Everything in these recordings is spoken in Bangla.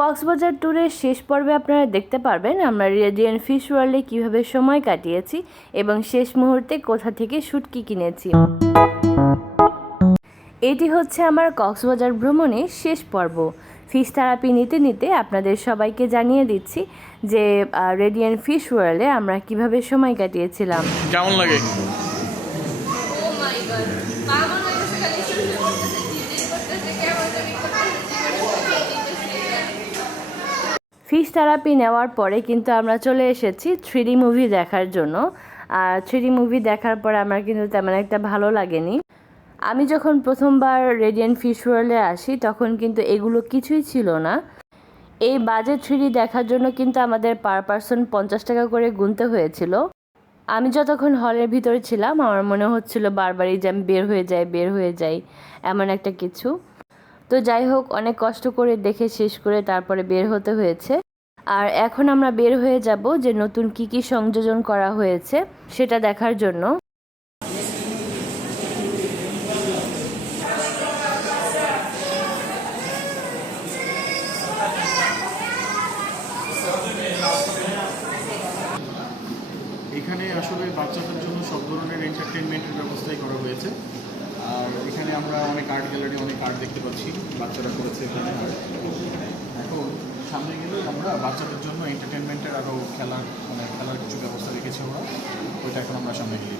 কক্সবাজার ট্যুরের শেষ পর্বে আপনারা দেখতে পারবেন আমরা রেডিয়েন্ট ফিশ ওয়ার্ল্ডে কীভাবে সময় কাটিয়েছি এবং শেষ মুহূর্তে কোথা থেকে শুটকি কিনেছি। এটি হচ্ছে আমার কক্সবাজার ভ্রমণের শেষ পর্ব। ফিশ থেরাপি নিতে নিতে আপনাদের সবাইকে জানিয়ে দিচ্ছি যে রেডিয়েন্ট ফিশ ওয়ার্ল্ডে আমরা কিভাবে সময় কাটিয়েছিলাম। কেমন লাগে? ফিশ থেরাপি নেওয়ার পরে কিন্তু আমরা চলে এসেছি 3D মুভি দেখার জন্য। আর 3D মুভি দেখার পরে আমার কিন্তু তেমন একটা ভালো লাগেনি। আমি যখন প্রথমবার রেডিয়েন্ট ফিশ ওয়ার্ল্ডে আসি তখন কিন্তু এগুলো কিছুই ছিল না। এই বাজেট 3D দেখার জন্য কিন্তু আমাদের পার পারসন 50 টাকা করে গুনতে হয়েছিল। আমি যতক্ষণ হলের ভিতরে ছিলাম আমার মনে হচ্ছিল বারবারই যে আমি বের হয়ে যাই এমন একটা কিছু। তো যাই হোক, অনেক কষ্ট করে দেখে শেষ করে তারপরে বের হতে হয়েছে। আর এখন আমরা বের হয়ে যাব যে নতুন কি কি সংযোজন করা হয়েছে সেটা দেখার জন্য। এখানে আসলে বাচ্চাদের জন্য সব ধরনের এন্টারটেনমেন্টের ব্যবস্থাই করা হয়েছে। আর এখানে আমরা অনেক আর্ট গ্যালারি, অনেক আর্ট দেখতে পাচ্ছি, বাচ্চারা করেছে এখানে আর্ট। এখন সামনে গেলে আমরা বাচ্চাদের জন্য এন্টারটেনমেন্টের আরও খেলার কিছু ব্যবস্থা রেখেছি আমরা, ওইটা এখন আমরা সামনে গেলে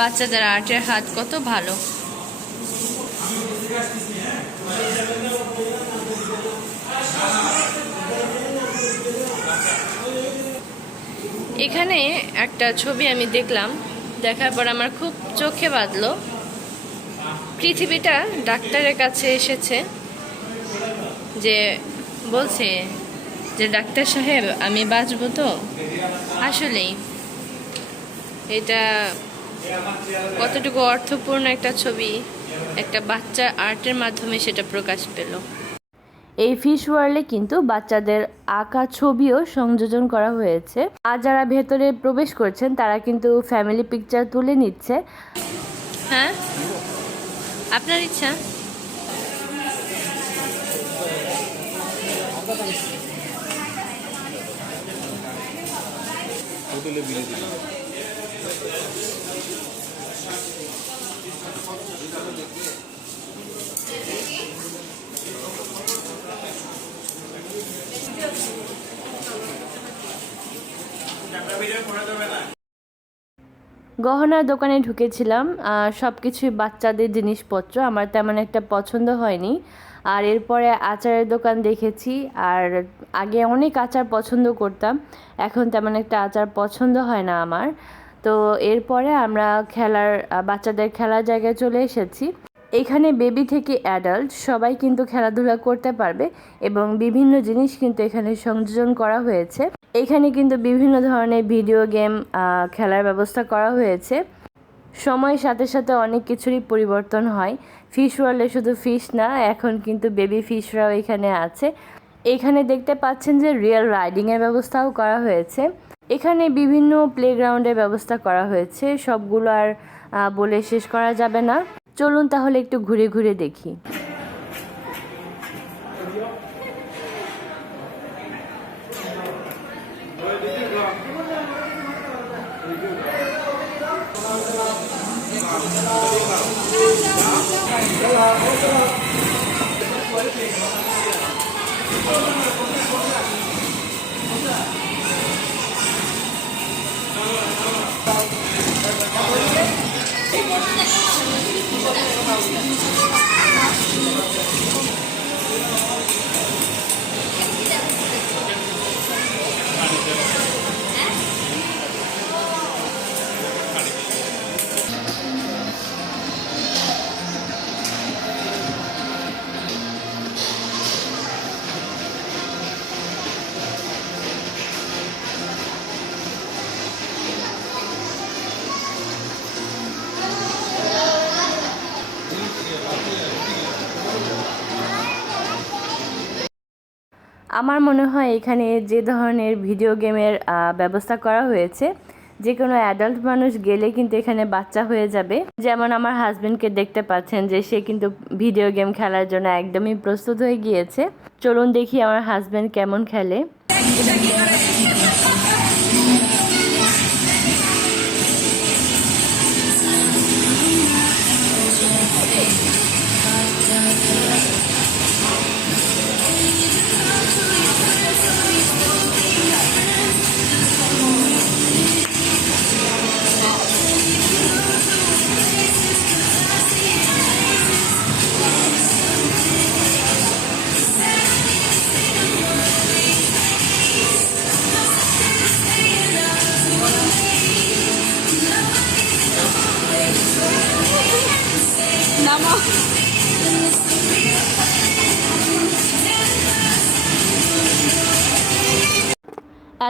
বাচ্চাদের আর্টের হাত কত ভালো। এখানে একটা ছবি আমি দেখলাম, দেখার পর আমার খুব চোখে বাঁধলো। পৃথিবীটা ডাক্তারের কাছে এসেছে, যে বলছে যে ডাক্তার সাহেব আমি বাঁচবো তো। আসলেই এটা কতটুকু অর্থপূর্ণ একটা ছবি, একটা বাচ্চার আর্টের মাধ্যমে সেটা প্রকাশ পেল। এই ফিশ ওয়ার্ল্ডে কিন্তু বাচ্চাদের আঁকা ছবিও সংযোজন করা হয়েছে। আর যারা ভেতরে প্রবেশ করছেন তারা কিন্তু ফ্যামিলি পিকচার তুলে নিচ্ছে। হ্যাঁ, আপনার ইচ্ছা। গহনার দোকানে ঢুকেছিলাম, সব কিছুই বাচ্চাদের জিনিসপত্র, আমার তেমন একটা পছন্দ হয়নি। আর এরপরে আচারের দোকান দেখেছি, আর আগে অনেক আচার পছন্দ করতাম, এখন তেমন একটা আচার পছন্দ হয় না আমার। তো এরপরে আমরা বাচ্চাদের খেলার জায়গায় চলে এসেছি। এখানে বেবি থেকে অ্যাডাল্ট সবাই কিন্তু খেলাধুলা করতে পারবে এবং বিভিন্ন জিনিস কিন্তু এখানে সংযোজন করা হয়েছে। এখানে কিন্তু বিভিন্ন ধরনের ভিডিও গেম খেলার ব্যবস্থা করা হয়েছে। সময়ের সাথে সাথে অনেক কিছুরই পরিবর্তন হয়। ফিশ ওয়ার্ল্ডে শুধু ফিশ না, এখন কিন্তু বেবি ফিশরাও এখানে আছে। এখানে দেখতে পাচ্ছেন যে রিয়েল রাইডিংয়ের ব্যবস্থাও করা হয়েছে। এখানে বিভিন্ন প্লেগ্রাউন্ডের ব্যবস্থা করা হয়েছে, সবগুলো আর বলে শেষ করা যাবে না। চলুন তাহলে একটু ঘুরে ঘুরে দেখি। আমার মনে হয় এখানে যে ধরনের ভিডিও গেমের ব্যবস্থা করা হয়েছে, যে কোনো অ্যাডাল্ট মানুষ গেলে কিন্তু এখানে বাচ্চা হয়ে যাবে। যেমন আমার হাজবেন্ডকে দেখতে পাচ্ছেন যে সে কিন্তু ভিডিও গেম খেলার জন্য একদমই প্রস্তুত হয়ে গিয়েছে। চলুন দেখি আমার হাজবেন্ড কেমন খেলে।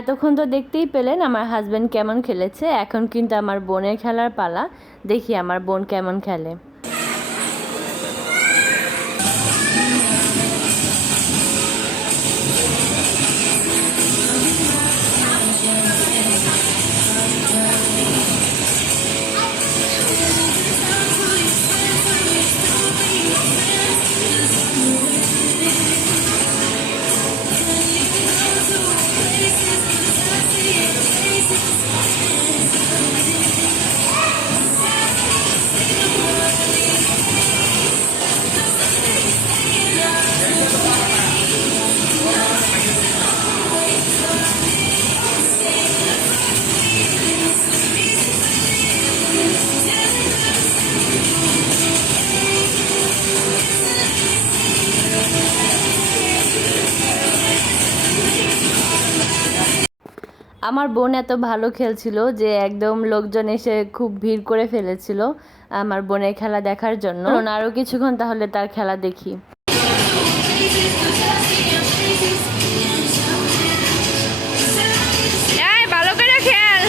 এতক্ষণ তো দেখতেই পেলেন আমার হাজবেন্ড কেমন খেলেছে। এখন কিন্তু আমার বোনের খেলার পালা। দেখি আমার বোন কেমন খেলে। আমার বোন এত ভালো খেলছিল যে একদম লোকজন এসে খুব ভিড় করে ফেলেছিল আমার বোনের খেলা দেখার জন্য। আরও কিছুক্ষণ তাহলে তার খেলা দেখি। ভালো করে খেল।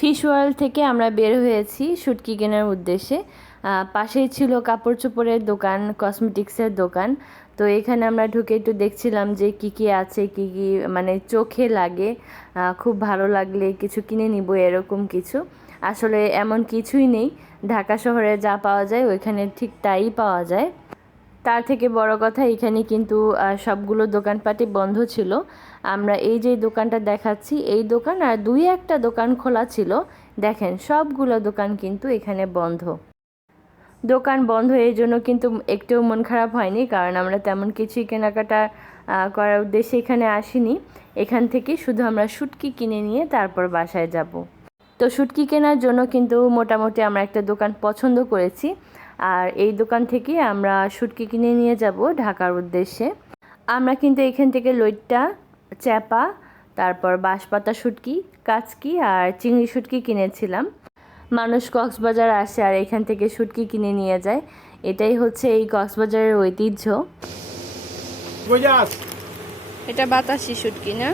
ফিশ ওয়ার্ল্ড থেকে আমরা বের হয়েছি শুটকি কেনার উদ্দেশ্যে। পাশেই ছিল কাপড় চোপড়ের দোকান, কসমেটিক্সের দোকান। তো এখানে আমরা ঢুকে একটু দেখছিলাম যে কি কি আছে, কি কি মানে চোখে লাগে, খুব ভালো লাগলে কিছু কিনে নিব এরকম কিছু। আসলে এমন কিছুই নেই, ঢাকা শহরে যা পাওয়া যায় ওইখানে ঠিক তাই পাওয়া যায়। তার থেকে বড় কথা এখানে কিন্তু সবগুলো দোকানপাটই বন্ধ ছিল। আমরা এই যে দোকানটা দেখাচ্ছি এই দোকান আর দুই একটা দোকান খোলা ছিল। দেখেন সবগুলো দোকান কিন্তু এখানে বন্ধ। দোকান বন্ধ এই জন্য কিন্তু একটুও মন খারাপ হয়নি, কারণ আমরা তেমন কিছুই কেনাকাটা করার উদ্দেশ্যে এখানে আসিনি। এখান থেকে শুধু আমরা শুটকি কিনে নিয়ে তারপর বাসায় যাব। তো শুটকি কেনার জন্য কিন্তু মোটামুটি আমরা একটা দোকান পছন্দ করেছি, আর এই দোকান থেকে আমরা শুটকি কিনে নিয়ে যাব ঢাকার উদ্দেশ্যে। আমরা কিন্তু এখান থেকে লইট্টা, চ্যাপা, তারপর বাঁশপাতা শুটকি, কাচকি আর চিংড়ি শুটকি কিনেছিলাম। মানুষ কক্সবাজার আসে আর এখান থেকে শুটকি কিনে নিয়ে যায়, এটাই হচ্ছে এই কক্সবাজারের ঐতিহ্য। এটা বাতাসি শুটকি না?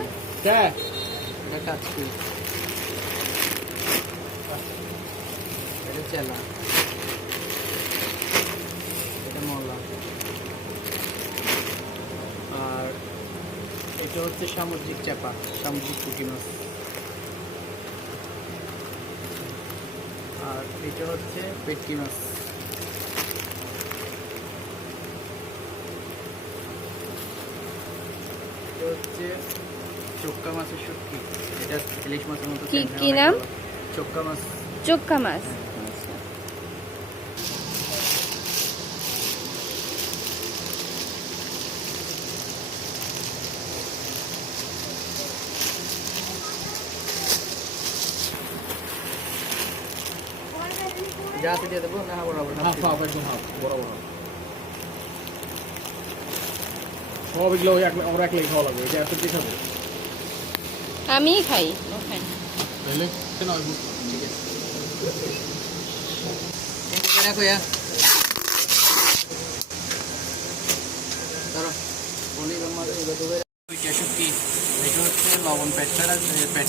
আর এটা হচ্ছে সামুদ্রিক চাপা, সামুদ্রিক পুঁটি মাছ। আর এটা হচ্ছে ভেটকি মাছ। এটা হচ্ছে চোক্কা মাছের শুটকি। এটা ইলিশ মাছের মতো। কি নাম? চোক্কা মাছ। চোক্কা মাছ। যা দিয়ে দেবো না বরাবর? বরাবর। সব এগুলো আমরা একলাই খাওয়া লাগবে, এটা এত ঠিক হবে আমি খাই। তাহলে কেন ঠিক আছে রাখো ইয়া ধরো পনির আমাদের ওইটা শুকি, এটা হচ্ছে লবণ পেট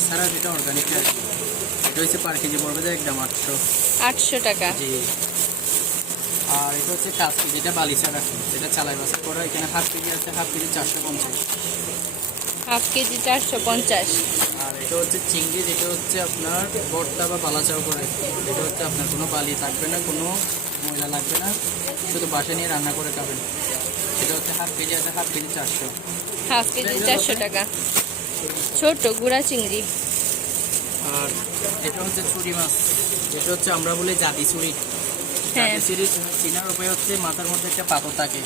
ছাড়া যেটা অর্গানিক আর কি। এটা হচ্ছে পার কেজি পড়বে যে একদম 800 টাকা। জি। আর এটা হচ্ছে কাজকি, যেটা বালি ছাড়া, যেটা চালাই বাসা করা। এখানে হাফ কেজি আছে, হাফ কেজি 450। Half KG 450। আর এটা হচ্ছে চিংড়ি, যেটা হচ্ছে আপনার ভর্তা বা বালাচাও করে। এটা হচ্ছে আপনার কোনো বালি থাকবে না, কোনো ময়লা লাগবে না, শুধু বাসা নিয়ে রান্না করে খাবেন। এটা হচ্ছে হাফ কেজি আছে, হাফ কেজি 400। হাফ কেজি 400 টাকা। ছোট গুড়া চিংড়ি। আর এটা হচ্ছে ছুরি মাছ, যেটা হচ্ছে আমরা বলি জাতি ছুরি। হ্যাঁ। জাতি ছুরি চিনার উপায় হচ্ছে মাথার মধ্যে একটা পাথর থাকে।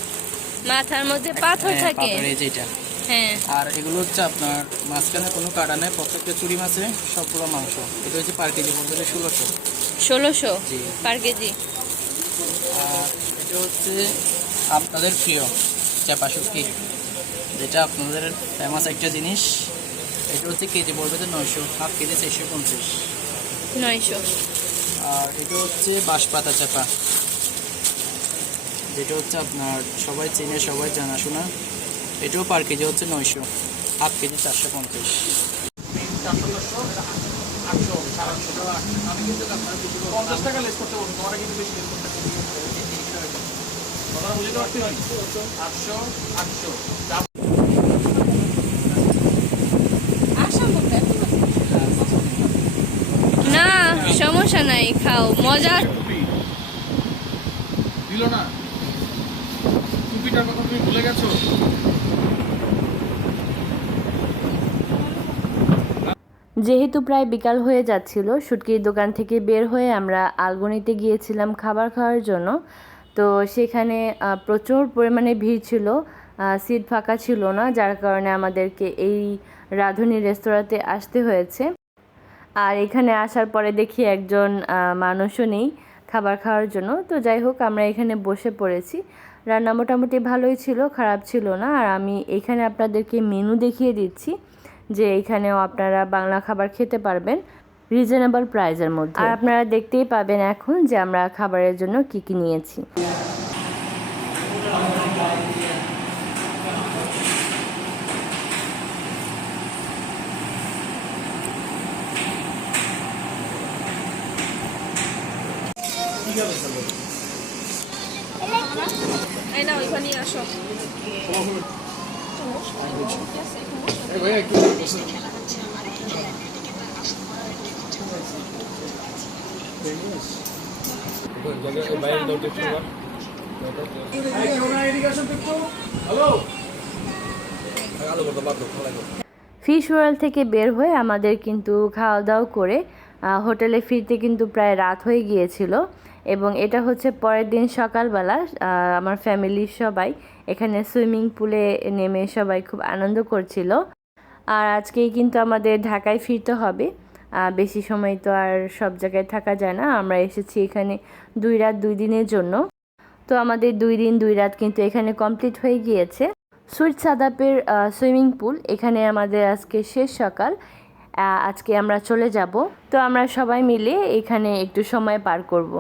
মাথার মধ্যে পাথর হ্যাঁ, থাকে। পাথর, এই যেটা। হ্যাঁ। আর এগুলো হচ্ছে আপনার মাঝখানে কোনো কাটা নেই, প্রত্যেকটা চুরি মাছে সবগুলো মাংস। এটা হচ্ছে পার কেজি পড়বে 1600। 1600 জি। পার কেজি। আর এটা হচ্ছে আপনাদের প্রিয় চাপা শুটকি, যেটা আপনাদের ফেমাস একটা জিনিস। এটা হচ্ছে কেজি পড়বে 900, হাফ কেজি 450। 900। আর এটা হচ্ছে বাঁশপাতা চাপা, যেটা হচ্ছে আপনার সবাই চেনে, সবাই জানাশোনা। এটাও পার কেজি হচ্ছে 900, হাফ কেজি 450। আমি কিন্তু আপনার 50 টাকা লেস করতে বলুন, তোমার কিন্তু বেশি লেস করতে কথা বুঝতে পারছি ভাই। 800 না সমস্যা নাই, খাও, মজা। দিল না টুপিটার কথা তুমি ভুলে গেছো। যেহেতু প্রায় বিকাল হয়ে যাচ্ছিল, শুটকির দোকান থেকে বের হয়ে আমরা আলগনিতে গিয়েছিলাম খাবার খাওয়ার জন্য। তো সেখানে প্রচুর পরিমাণে ভিড় ছিল, সিট ফাঁকা ছিল না, যার কারণে আমাদেরকে এই রাঁধুনি রেস্তোরাঁতে আসতে হয়েছে। আর এখানে আসার পরে দেখি একজন মানুষও নেই খাবার খাওয়ার জন্য। তো যাই হোক, আমরা এখানে বসে পড়েছি। রান্না মোটামুটি ভালোই ছিল, খারাপ ছিল না। আর আমি এখানে আপনাদেরকে মেনু দেখিয়ে দিচ্ছি, যে এখানেও আপনারা বাংলা খাবার খেতে পারবেন রিজনেবল প্রাইসের মধ্যে। আর আপনারা দেখতেই পাবেন এখন যে আমরা খাবারের জন্য কি কি নিয়েছি। এই না ওইখানে আসো। এই ভাই একটু বসে ফিশ ওয়ার্ল্ড থেকে বের হয়ে আমাদের কিন্তু খাওয়া দাওয়া করে হোটেলে ফিরতে কিন্তু প্রায় রাত হয়ে গিয়েছিল। এবং এটা হচ্ছে পরের দিন সকালবেলা। আমার ফ্যামিলির সবাই এখানে সুইমিং পুলে নেমে সবাই খুব আনন্দ করছিল। আর আজকেই কিন্তু আমাদের ঢাকায় ফিরতে হবে, বেশি সময় তো আর সব জায়গায় থাকা যায় না। আমরা এসেছি এখানে 2 রাত 2 দিনের জন্য। তো আমাদের 2 দিন 2 রাত কিন্তু এখানে কমপ্লিট হয়ে গিয়েছে। সুইট সাদাপের সুইমিং পুল, এখানে আমাদের আজকে শেষ সকাল। আজকে আমরা চলে যাব। তো আমরা সবাই মিলে এখানে একটু সময় পার করব।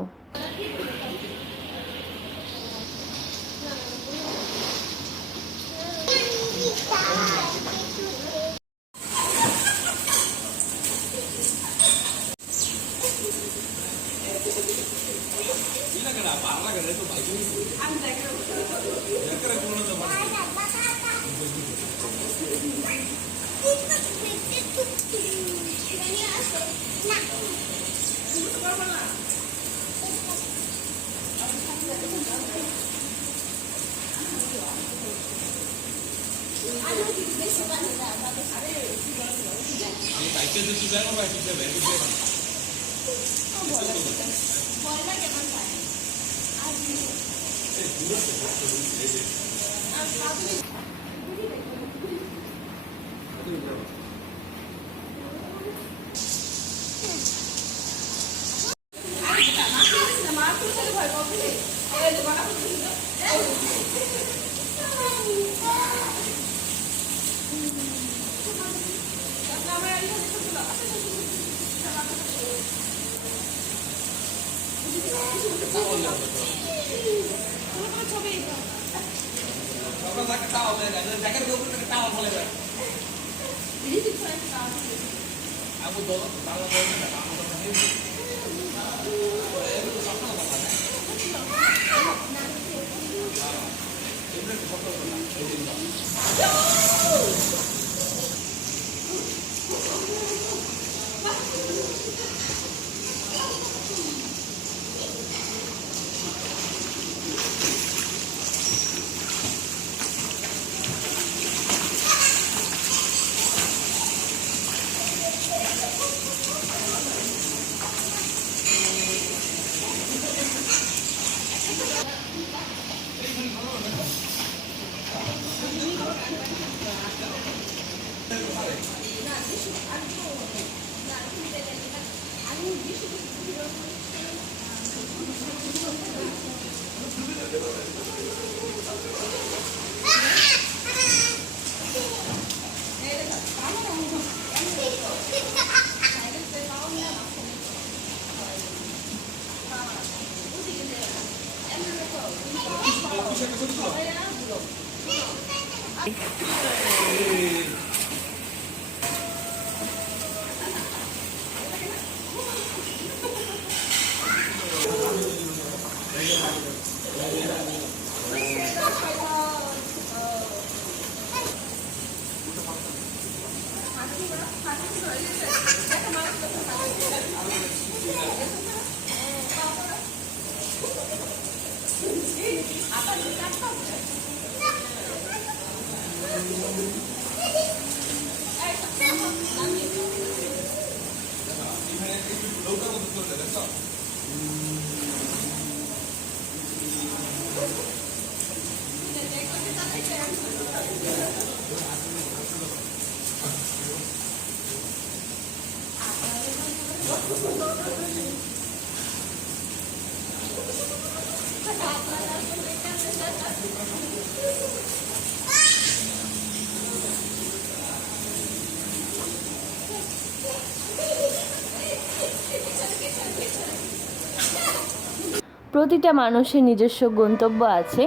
প্রতিটা মানুষের নিজস্ব গন্তব্য আছে,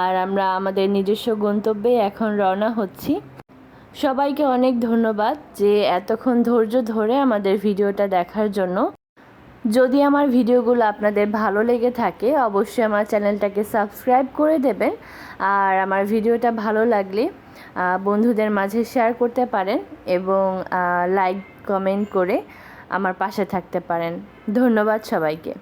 আর আমরা আমাদের নিজস্ব গন্তব্যে এখন রওনা হচ্ছি। সবাইকে অনেক ধন্যবাদ যে এতক্ষণ ধৈর্য ধরে আমাদের ভিডিওটা দেখার জন্য। যদি আমার ভিডিওগুলো আপনাদের ভালো লেগে থাকে অবশ্যই আমার চ্যানেলটাকে সাবস্ক্রাইব করে দেবেন, আর আমার ভিডিওটা ভালো লাগলে বন্ধুদের মাঝে শেয়ার করতে পারেন এবং লাইক কমেন্ট করে আমার পাশে থাকতে পারেন। ধন্যবাদ সবাইকে।